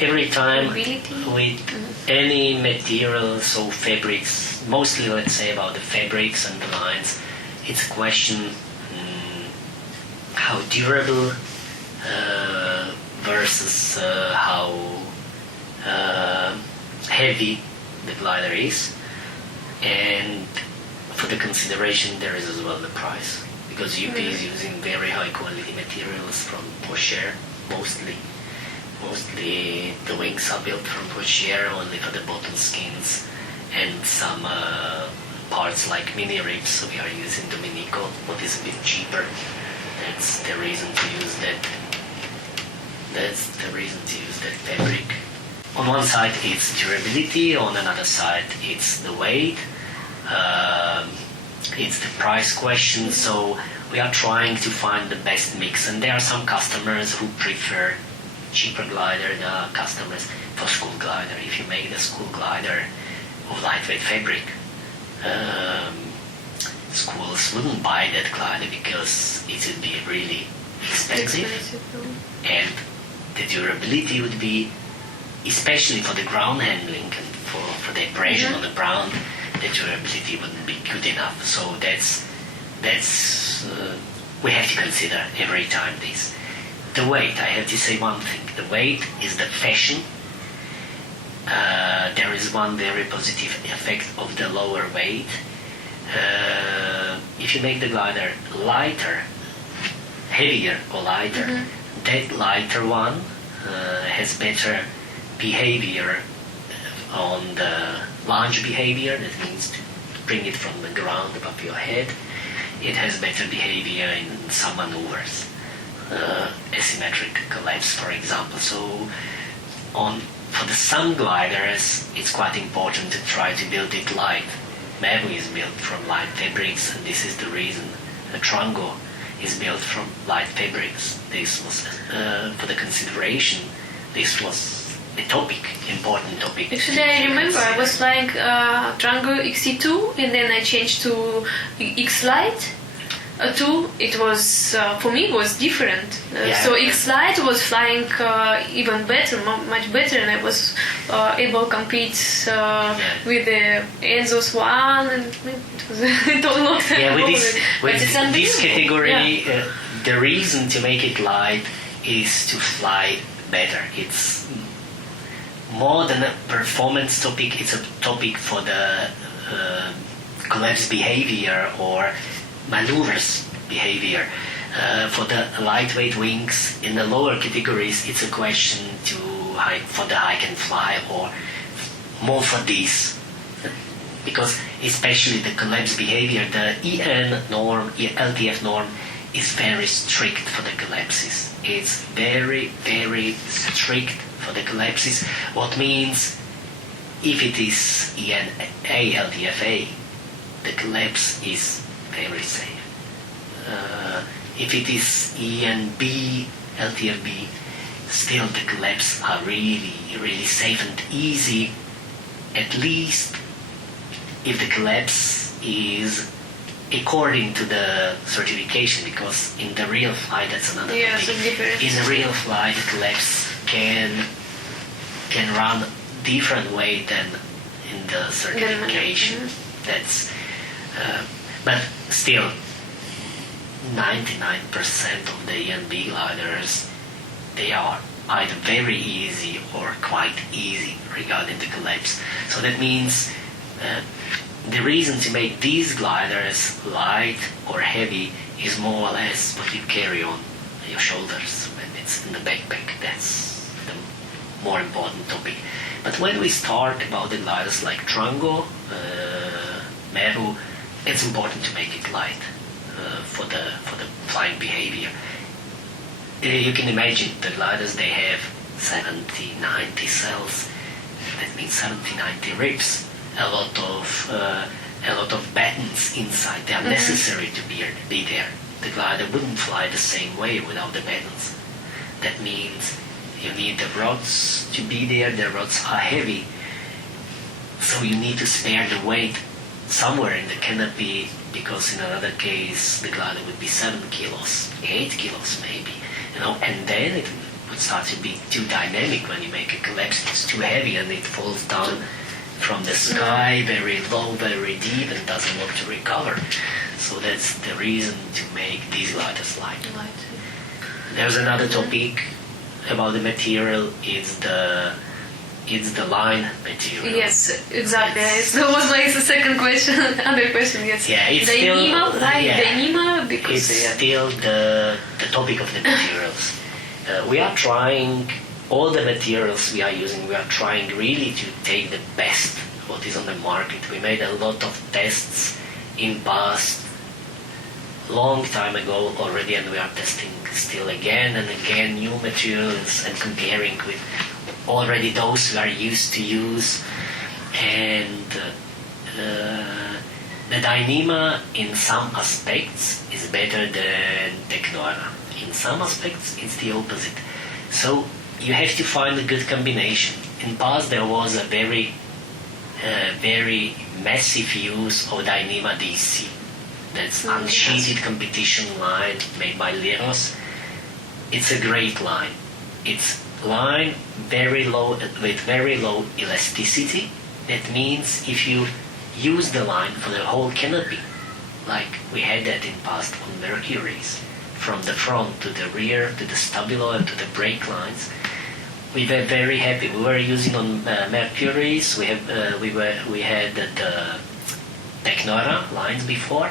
every time Mobility? with any materials or fabrics, mostly let's say about the fabrics and the lines, it's a question how durable versus how heavy the glider is, and for the consideration there is as well the price, because UP is using very high quality materials from Porsche, mostly the wings are built from Porsche only for the bottom skins, and some parts like mini ribs, so we are using Dominico, what is a bit cheaper. That's the reason to use that. That's the reason to use that fabric. On one side it's durability, on another side it's the weight, it's the price question, so we are trying to find the best mix, and there are some customers who prefer cheaper glider, there are customers for school glider. If you make the school glider of lightweight fabric, schools wouldn't buy that glider because it would be really expensive. And the durability would be, especially for the ground handling and for the abrasion on the ground, the durability wouldn't be good enough. So that's we have to consider every time this. The weight, I have to say one thing. The weight is the fashion. There is one very positive effect of the lower weight. If you make the glider lighter, heavier or lighter, that lighter one has better behavior on the lunge behavior. That means to bring it from the ground above your head. It has better behavior in some maneuvers, asymmetric collapse, for example. So for the sun gliders, it's quite important to try to build it light. Meru is built from light fabrics, and this is the reason. Trango is built from light fabrics. This was, for the consideration, this was a important topic. Actually, I remember I was flying Trango XC2, and then I changed to X-Lite 2. It was, for me, it was different. So X-Lite was flying even better, much better, and I was able to compete with the Enzo's one, and it was not with this category, the reason to make it light is to fly better. It's more than a performance topic, it's a topic for the collapse behavior or maneuvers behavior. For the lightweight wings in the lower categories, it's a question for the hike and fly, or more for this, because especially the collapse behavior, the EN norm, LTF norm is very strict for the collapses. It's very, very strict for the collapses. What means if it is ENA, LTFA, the collapse is very safe. If it is ENB, LTFB, still the collapse are really, really safe and easy, at least if the collapse is according to the certification, because in the real flight, that's another thing. In the real flight, the collapse can run different way than in the certification. That's but still 99% of the ENB gliders, they are either very easy or quite easy regarding the collapse. So that means the reason to make these gliders light or heavy is more or less what you carry on your shoulders when it's in the backpack. That's the more important topic. But when we start about the gliders like Trango, Meru, it's important to make it light for the flying behavior. You can imagine the gliders, they have 70, 90 cells. That means 70, 90 ribs. A lot of battens inside. They are necessary to be there. The glider wouldn't fly the same way without the battens. That means you need the rods to be there. The rods are heavy, so you need to spare the weight somewhere in the canopy, because in another case the glider would be 7 kilos, 8 kilos maybe, and then it it starts to be too dynamic when you make a collapse. It's too heavy and it falls down from the sky very low, very deep, and doesn't want to recover. So that's the reason to make these gliders light. There's another topic about the material. It's the line material. Yes, exactly. That was my second question. Other question, yes. Yeah, it's Dyneema, still why Dyneema? Because it's still the topic of the materials. We are trying all the materials we are using. We are trying really to take the best what is on the market. We made a lot of tests in past, long time ago already, and we are testing still again and again new materials and comparing with already those we are used to use. And the Dyneema in some aspects is better than Technora. In some aspects it's the opposite. So you have to find a good combination. In past there was a very massive use of Dyneema DC. That's unsheeted competition line made by Leros. It's a great line. It's line very low with very low elasticity. That means if you use the line for the whole canopy, like we had that in past on Mercury's, from the front to the rear to the stabilo to the brake lines, we were very happy. We were using on Mercury's. We had the Technora lines before,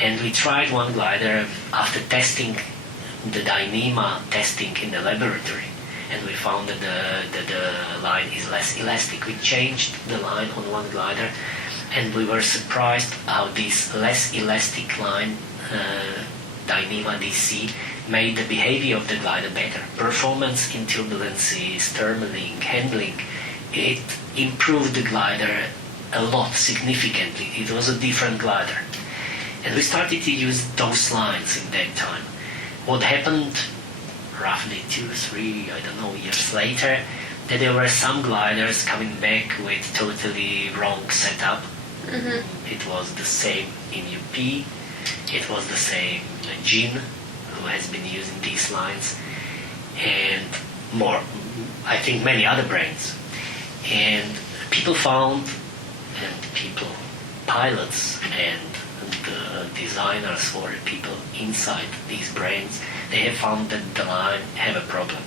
and we tried one glider after testing the Dyneema testing in the laboratory, and we found that the line is less elastic. We changed the line on one glider, and we were surprised how this less elastic line, Dyneema DC, made the behavior of the glider better. Performance in turbulences, thermaling, handling, it improved the glider a lot, significantly. It was a different glider. And we started to use those lines in that time. What happened roughly 2-3, years later, that there were some gliders coming back with totally wrong setup. Mm-hmm. It was the same in UP, it was the same Jin, who has been using these lines, and more, I think many other brands. And people found, pilots and the designers or people inside these brands, they have found that the line have a problem.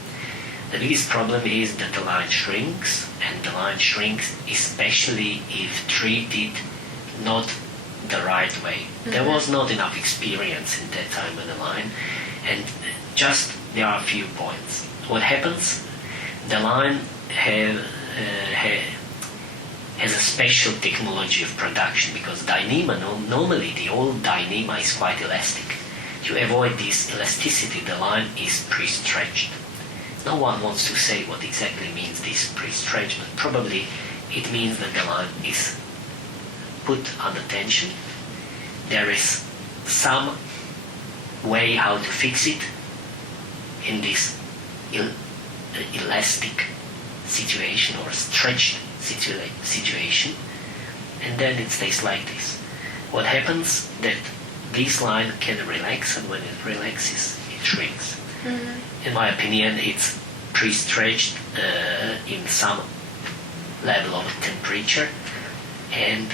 The biggest problem is that the line shrinks, and the line shrinks especially if treated not the right way. Mm-hmm. There was not enough experience in that time with the line, and just there are a few points. What happens? The line has a special technology of production, because Dyneema, normally the old Dyneema is quite elastic. To avoid this elasticity, the line is pre-stretched. No one wants to say what exactly means this pre-stretch, but probably it means that the line is put under tension. There is some way how to fix it in this elastic situation or stretched situation, and then it stays like this. What happens that this line can relax, and when it relaxes, it shrinks. Mm-hmm. In my opinion, it's pre-stretched in some level of temperature, and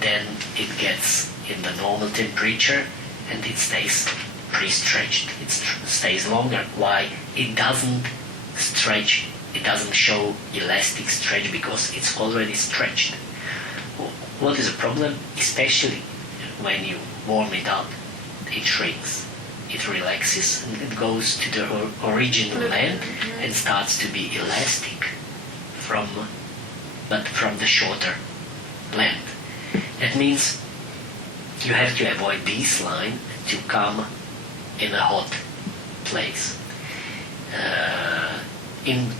then it gets in the normal temperature, and it stays pre-stretched. It stays longer. Why? It doesn't stretch. It doesn't show elastic stretch because it's already stretched. What is a problem? Especially when you warm it up, it shrinks. It relaxes and it goes to the original length and starts to be elastic from the shorter length. That means you have to avoid this line to come in a hot place. In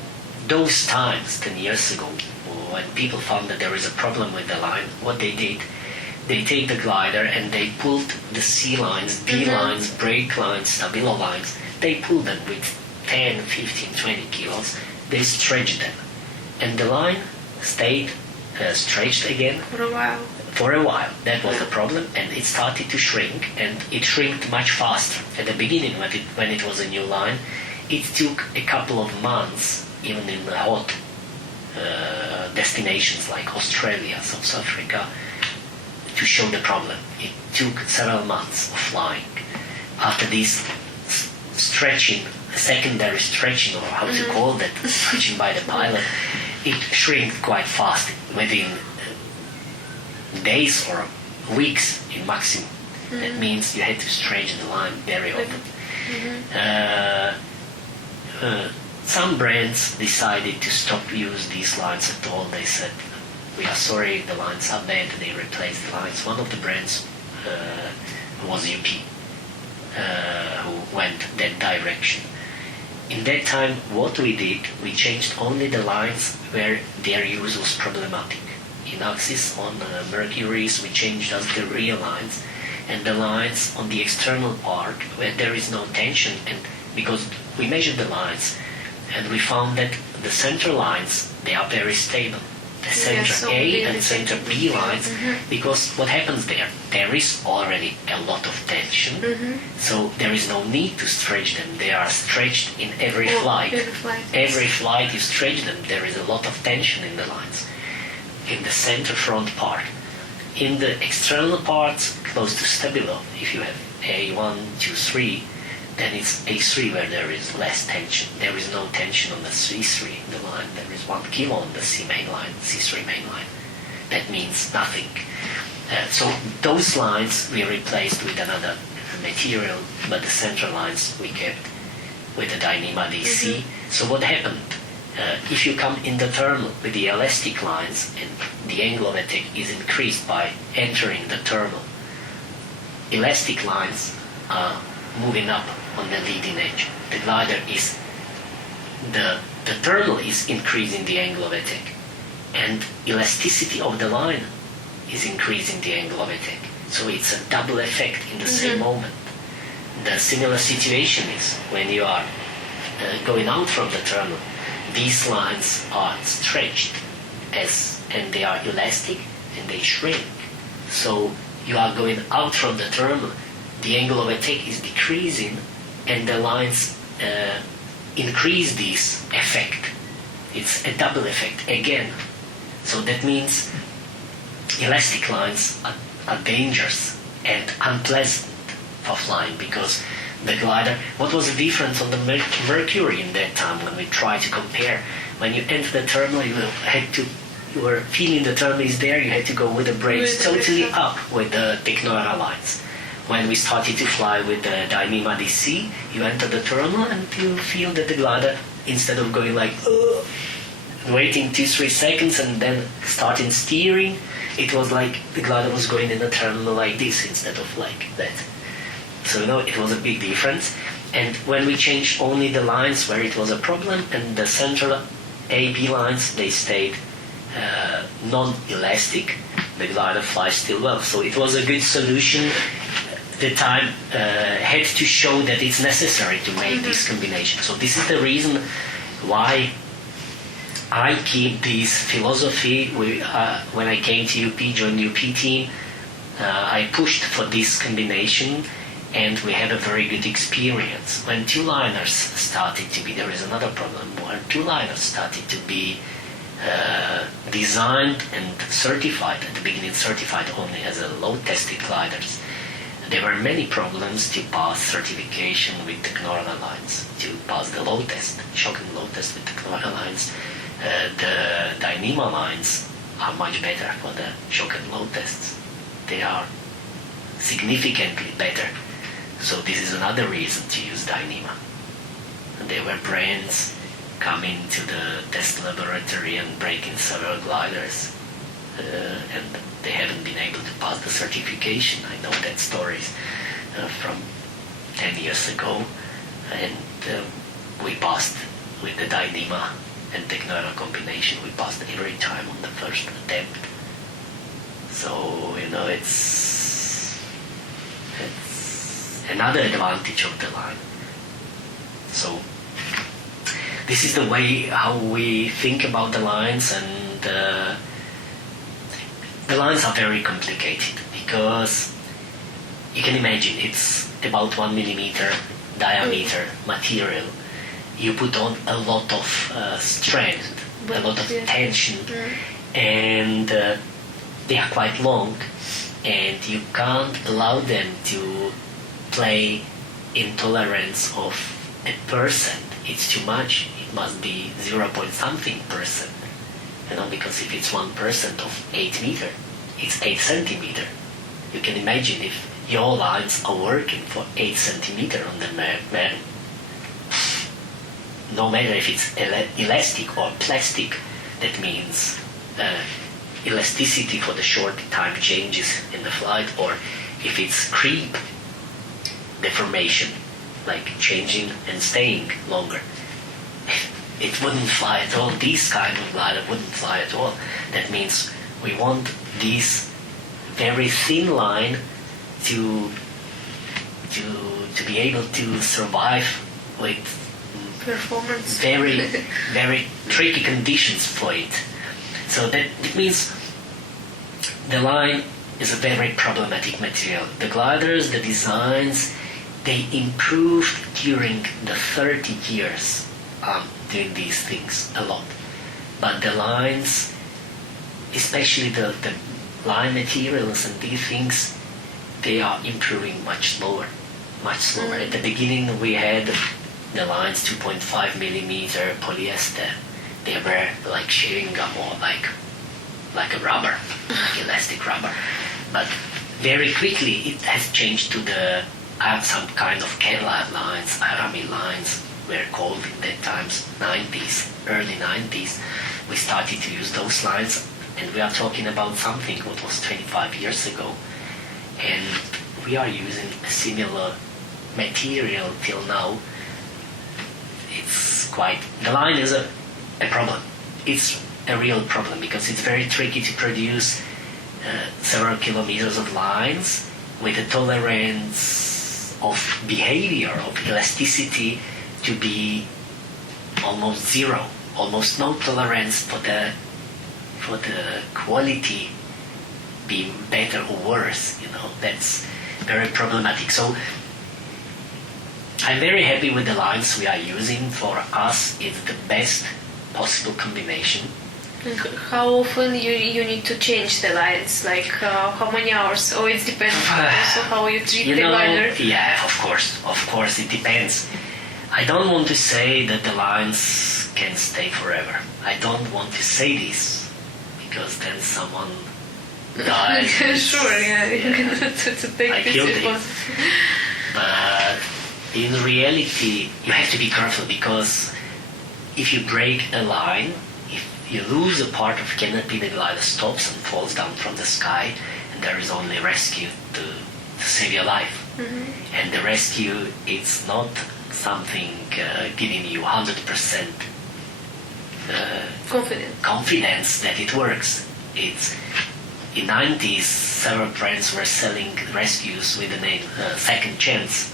those times, 10 years ago, when people found that there is a problem with the line, what they did, they take the glider and they pulled the C lines, D lines, brake lines, stabilo lines, they pulled them with 10, 15, 20 kilos, they stretched them. And the line stayed stretched again for a while. That was the problem, and it started to shrink, and it shrinked much faster. At the beginning, when it was a new line, it took a couple of months, even in the hot destinations like Australia, South Africa, to show the problem. It took several months of flying. After this stretching, secondary stretching, or how to call that, stretching by the pilot, it shrinked quite fast, within days or weeks in maximum. That means you had to stretch the line very often. Some brands decided to stop use these lines at all. They said, we are sorry, the lines are bad, they replaced the lines. One of the brands was UP, who went that direction. In that time, what we did, we changed only the lines where their use was problematic. In axis on Mercuries, we changed just the rear lines, and the lines on the external part where there is no tension, and because we measured the lines, and we found that the center lines, they are very stable. The center A and center B lines, because what happens there? There is already a lot of tension, so there is no need to stretch them. They are stretched in every flight. Every flight you stretch them, there is a lot of tension in the lines, in the center front part. In the external parts, close to stabilo, if you have A1, 2, 3, then it's A3 where there is less tension. There is no tension on the C3, the line. There is 1 kilo on the C main line, C3 main line. That means nothing. So those lines we replaced with another material, but the center lines we kept with the Dyneema DC. So what happened? If you come in the terminal with the elastic lines and the angle of attack is increased by entering the terminal, elastic lines are moving up on the leading edge. The glider is, the terminal is increasing the angle of attack, and elasticity of the line is increasing the angle of attack. So it's a double effect in the same moment. The similar situation is when you are going out from the terminal. These lines are stretched and they are elastic and they shrink. So you are going out from the terminal, the angle of attack is decreasing, and the lines increase this effect. It's a double effect again. So that means elastic lines are dangerous and unpleasant for flying, because the glider, what was the difference on the Mercury in that time when we tried to compare? When you enter the terminal, you were feeling the terminal is there, you had to go with the brakes totally up with the Teknora lines. When we started to fly with the Dyneema DC, you enter the terminal and you feel that the glider, instead of going like, waiting 2-3 seconds and then starting steering, it was like the glider was going in the terminal like this instead of like that. So, it was a big difference. And when we changed only the lines where it was a problem, and the central A-B lines, they stayed non-elastic, the glider flies still well. So it was a good solution. The time had to show that it's necessary to make this combination. So this is the reason why I keep this philosophy. When I came to UP, joined the UP team, I pushed for this combination, and we had a very good experience. When two liners started to be, there is another problem. When two liners started to be designed and certified, at the beginning certified only as a load-tested gliders, there were many problems to pass certification with Teknora lines, to pass the load test, shock and load test with Teknora lines. The Dyneema lines are much better for the shock and load tests. They are significantly better. So this is another reason to use Dyneema. And there were brands coming to the test laboratory and breaking several gliders, and they haven't been able to pass the certification. I know that stories from 10 years ago, and we passed with the Dyneema and Teknora combination. We passed every time on the first attempt. So it's another advantage of the line. So this is the way how we think about the lines, and the lines are very complicated because you can imagine it's about 1 millimeter diameter material, you put on a lot of strength, a lot of tension, and they are quite long, and you can't allow them to play in tolerance of a percent. It's too much. It must be 0 point something percent. Because if it's 1% of 8 meter, it's 8 centimeter. You can imagine if your lines are working for 8 centimeter on the man. No matter if it's elastic or plastic, that means elasticity for the short time changes in the flight, or if it's creep, deformation, like changing and staying longer. It wouldn't fly at all. This kind of glider wouldn't fly at all. That means we want this very thin line to be able to survive with performance. Very, very tricky conditions for it. So that means the line is a very problematic material. The gliders, the designs, they improved during the 30 years doing these things a lot. But the lines, especially the line materials and these things, they are improving much slower. At the beginning we had the lines 2.5 millimeter polyester. They were like chewing gum or like a rubber, like elastic rubber. But very quickly it has changed to some kind of Kevlar lines, Arami lines were called in that times, 90s, early 90s. We started to use those lines, and we are talking about something what was 25 years ago. And we are using a similar material till now. The line is a problem. It's a real problem because it's very tricky to produce several kilometers of lines with a tolerance of behavior, of elasticity to be almost zero, almost no tolerance for the quality being better or worse. That's very problematic. So I'm very happy with the lines we are using. For us, it's the best possible combination. How often you need to change the lines? Like how many hours? Or it depends also how you treat the glider? Yeah, of course it depends. I don't want to say that the lines can stay forever. I don't want to say this because then someone dies. Sure, to take this responsibility. But in reality, you have to be careful because if you break a line, if you lose a part of canopy, the glider stops and falls down from the sky, and there is only rescue to save your life. Mm-hmm. And the rescue, it's not something giving you 100% confidence that it works. It's in 90s, several brands were selling rescues with the name Second Chance.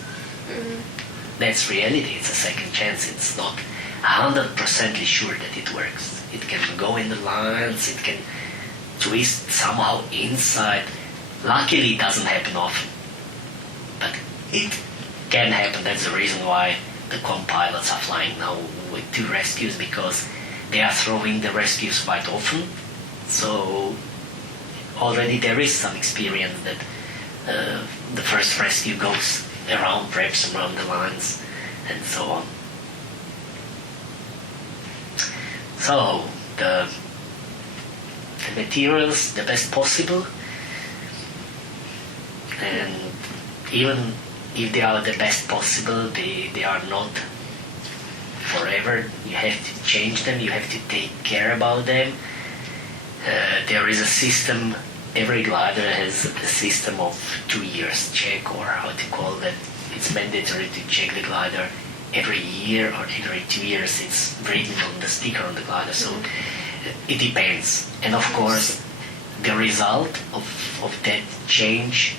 Mm-hmm. That's reality. It's a second chance. It's not 100% sure that it works. It can go in the lines. It can twist somehow inside. Luckily, it doesn't happen often, but it can happen. That's the reason why the co-pilots are flying now with 2 rescues, because they are throwing the rescues quite often. So already there is some experience that the first rescue goes perhaps around the lines, and so on. So the materials the best possible, and even if they are the best possible, they are not forever. You have to change them, you have to take care about them. There is a system. Every glider has a system of 2 years check, or how to call that. It's mandatory to check the glider every year or every 2 years. It's written on the sticker on the glider, so it depends. And of course, the result of that change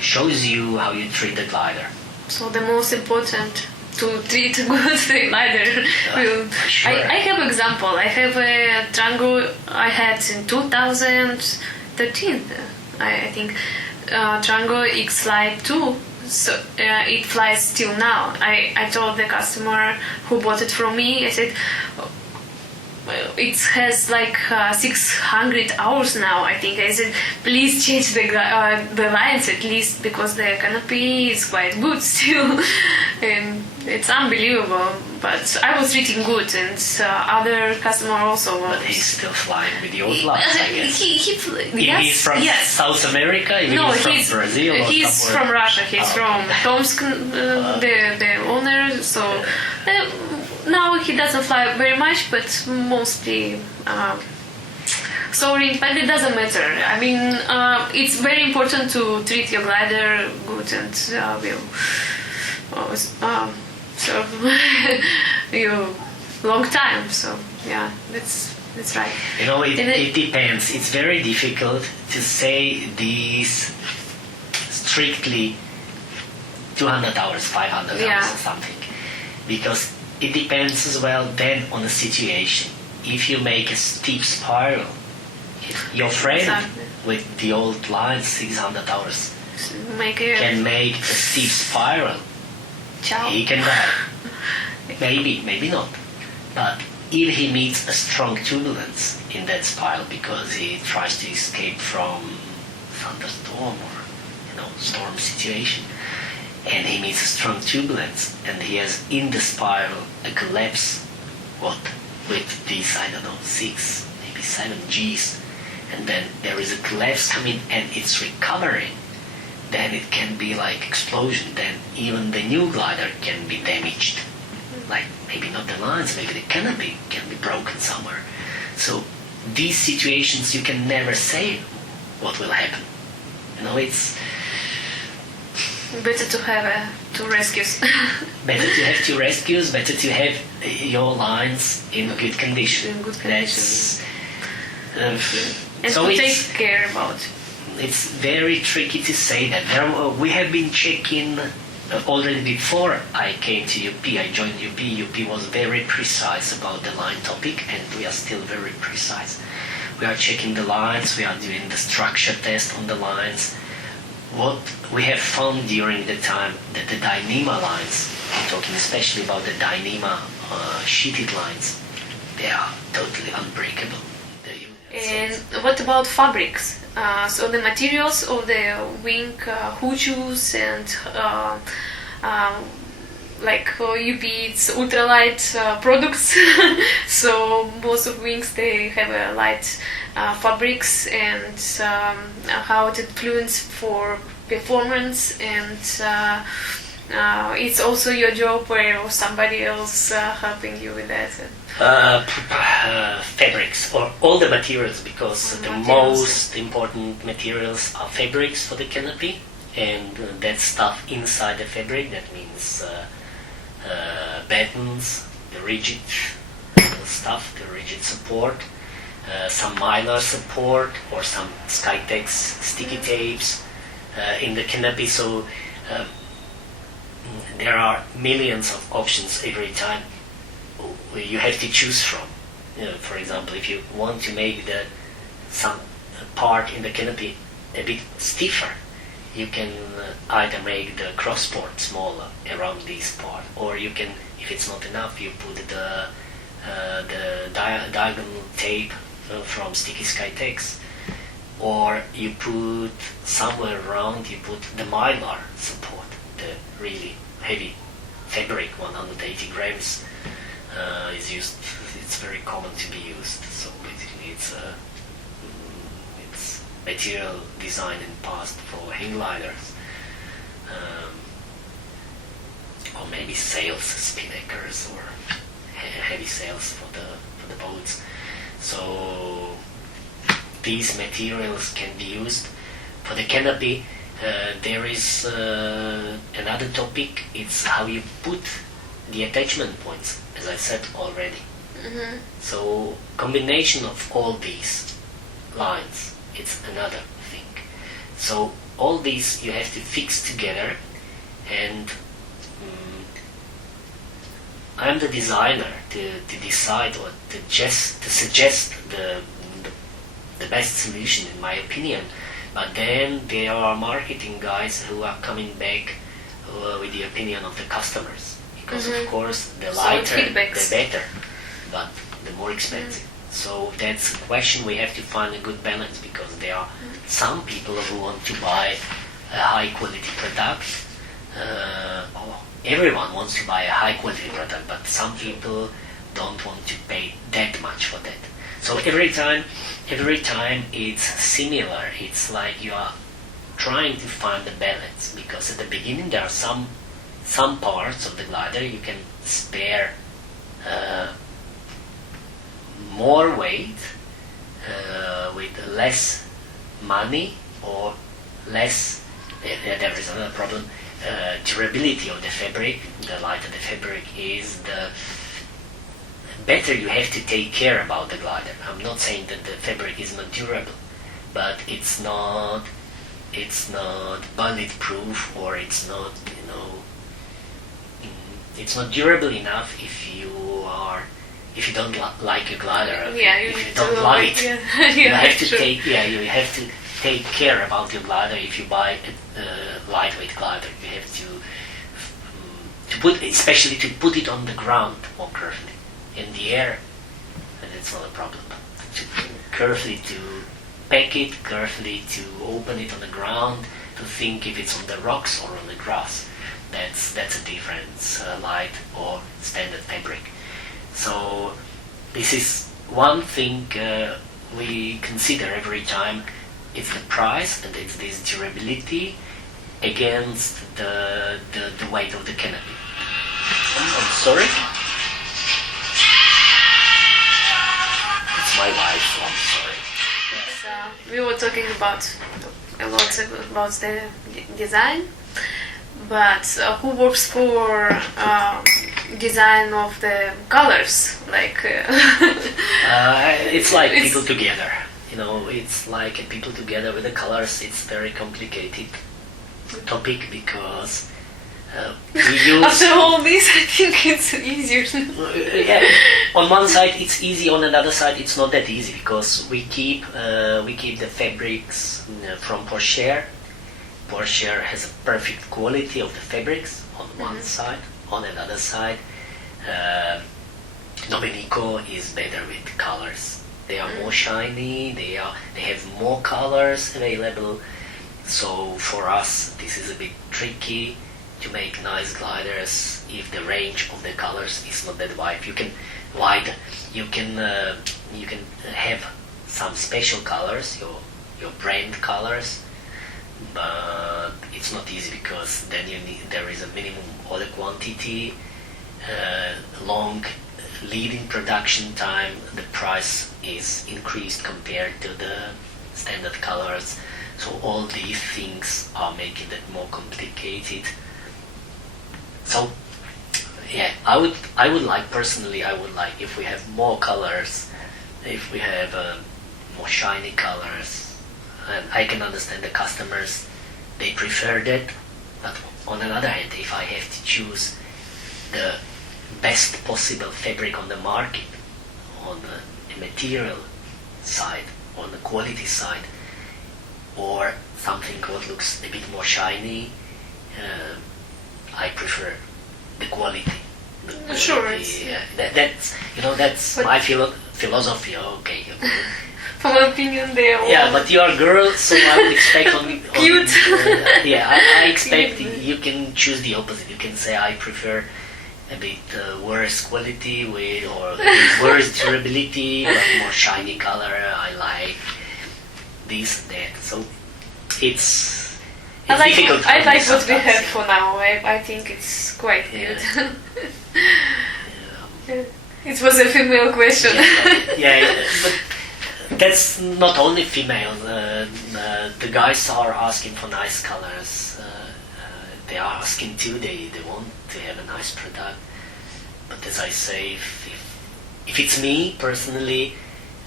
shows you how you treat the glider. So the most important to treat good the glider. Sure. I have example. I have a Trango I had in 2013. I think Trango X Lite 2. so it flies till now. I told the customer who bought it from me, I said, it has like 600 hours now, I think. I said, please change the lines at least, because the canopy is quite good still. And it's unbelievable. But I was treating good, and other customer also. But he's still flying with the old lines, I guess. He's from yes. South America? No, he's from Brazil? He's from Russia. He's from Tomsk, the owner. So now he doesn't fly very much, but mostly soaring. But it doesn't matter. I mean, it's very important to treat your glider good, and so you long time. So yeah, that's right. You know, it depends. It's very difficult to say these strictly 200 hours, 500 hours or something, because it depends as well then on the situation. If you make a steep spiral, your friend with the old lines 600 hours can make a steep spiral. He can die. Maybe not. But if he meets a strong turbulence in that spiral because he tries to escape from thunderstorm or storm situation, and he meets a strong turbulence, and he has in the spiral a collapse, with these 6, maybe 7 G's, and then there is a collapse coming and it's recovering, then it can be like explosion. Then even the new glider can be damaged. Like maybe not the lines, maybe the canopy can be broken somewhere. So these situations you can never say what will happen. It's better to have two rescues. Better to have 2 rescues, better to have your lines in good condition. In good condition. And so to take care about. It's very tricky to say that. We have been checking already before I came to UP. I joined UP. UP was very precise about the line topic, and we are still very precise. We are checking the lines, we are doing the structure test on the lines. What we have found during the time that the Dyneema lines, I'm talking especially about the Dyneema sheeted lines, they are totally unbreakable. And what about fabrics? So the materials of the wing hooshoes and UP, it's ultralight products. So most of wings they have light fabrics, and how it influences for performance, and it's also your job or somebody else helping you with that. Fabrics or all the materials, because the most important materials are fabrics for the canopy, and that stuff inside the fabric, that means battens, the rigid stuff, the rigid support, some mylar support, or some Skytex sticky tapes in the canopy. So there are millions of options every time you have to choose from. For example, if you want to make some part in the canopy a bit stiffer, you can either make the crossport smaller around this part, or you can, if it's not enough, you put the diagonal tape from sticky Skytex, or you put somewhere around, you put the mylar support, the really heavy fabric, 180 grams is used. It's very common to be used. So basically it's material designed in past for hang gliders, or maybe sails, spinnakers, or heavy sails for the boats. So these materials can be used for the canopy. There is another topic. It's how you put the attachment points, as I said already. Mm-hmm. So combination of all these lines, it's another thing. So all these you have to fix together, and I'm the designer to decide or to suggest the best solution in my opinion. But then there are marketing guys who are coming back with the opinion of the customers, because of course the lighter the better, but the more expensive. So that's a question. We have to find a good balance, because there are some people who want to buy a high quality product. Everyone wants to buy a high quality product, but some people don't want to pay that much for that. So every time it's similar. It's like you are trying to find the balance, because at the beginning there are some parts of the glider you can spare more weight with less money or less. There is another problem. Durability of the fabric. The lighter the fabric is, the better you have to take care about the glider. I'm not saying that the fabric is not durable, but it's not bulletproof, or it's not it's not durable enough if you don't like your glider. If you don't love it, you have to take care about your glider. If you buy a lightweight glider, you have especially to put it on the ground more carefully. In the air, and it's not a problem. Carefully to pack it, carefully to open it on the ground, to think if it's on the rocks or on the grass. That's a difference, light or standard fabric. So this is one thing we consider every time. It's the price, and it's this durability against the weight of the canopy. I'm sorry. It's my wife, so I'm sorry. We were talking about a lot about the design, but who works for design of the colors? Like it's like people together. It's like people together with the colors. It's very complicated topic, because we use. After all this, I think it's easier. On one side it's easy, on another side it's not that easy, because we keep the fabrics from Porsche. Porsche has a perfect quality of the fabrics on one side. On another side, Domenico is better with colors. They are more shiny. They have more colors available. So for us, this is a bit tricky to make nice gliders if the range of the colors is not that wide. You can have some special colors, your brand colors, but it's not easy, because then there is a minimum order quantity, long leading production time. The price is increased compared to the standard colors. So all these things are making it more complicated. So I would like if we have more colors, if we have more shiny colors, and I can understand the customers, they prefer that. But on the other hand, if I have to choose the best possible fabric on the market, on the material side, on the quality side, or something what looks a bit more shiny, I prefer the quality. Sure. That's my philosophy. Okay. For my opinion, they are all. Yeah, but you are a girl, so I would expect cute. I expect you can choose the opposite. You can say I prefer a bit worse quality or a bit worse durability, but more shiny color. I like this and that. So it's difficult. I like what we have for now. I think it's quite good. It was a female question. But that's not only female. The guys are asking for nice colors. They are asking too. They want to have a nice product. But as I say, if it's me personally,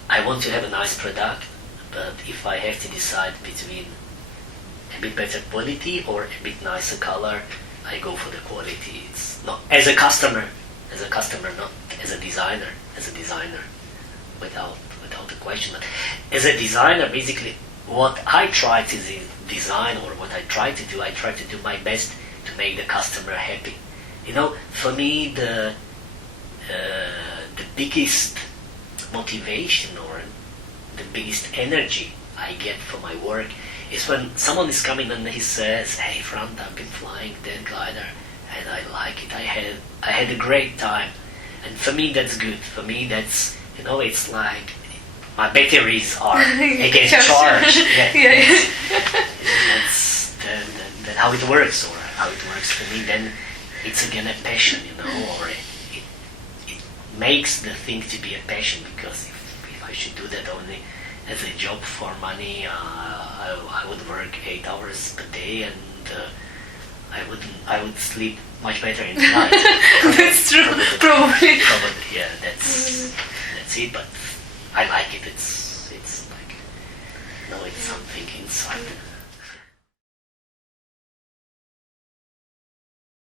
I want to have a nice product. But if I have to decide between a bit better quality or a bit nicer color, I go for the quality. It's not as a customer, not as a designer. Without a question. But as a designer, basically, what I try to design, or what I try to do my best to make the customer happy. For me, the biggest motivation or the biggest energy I get from my work is when someone is coming and he says, "Hey, Frant, I've been flying that glider and I like it. I had a great time." And for me, that's good. For me, that's it's like my batteries are against charge. That's how it works, or how it works for me. Then it's again a passion, or it makes the thing to be a passion, because if I should do that only as a job for money, I would work 8 hours per day, and I would sleep much better in the night. That's true. Probably. Yeah. That's it. But I like it. It's like it's something inside.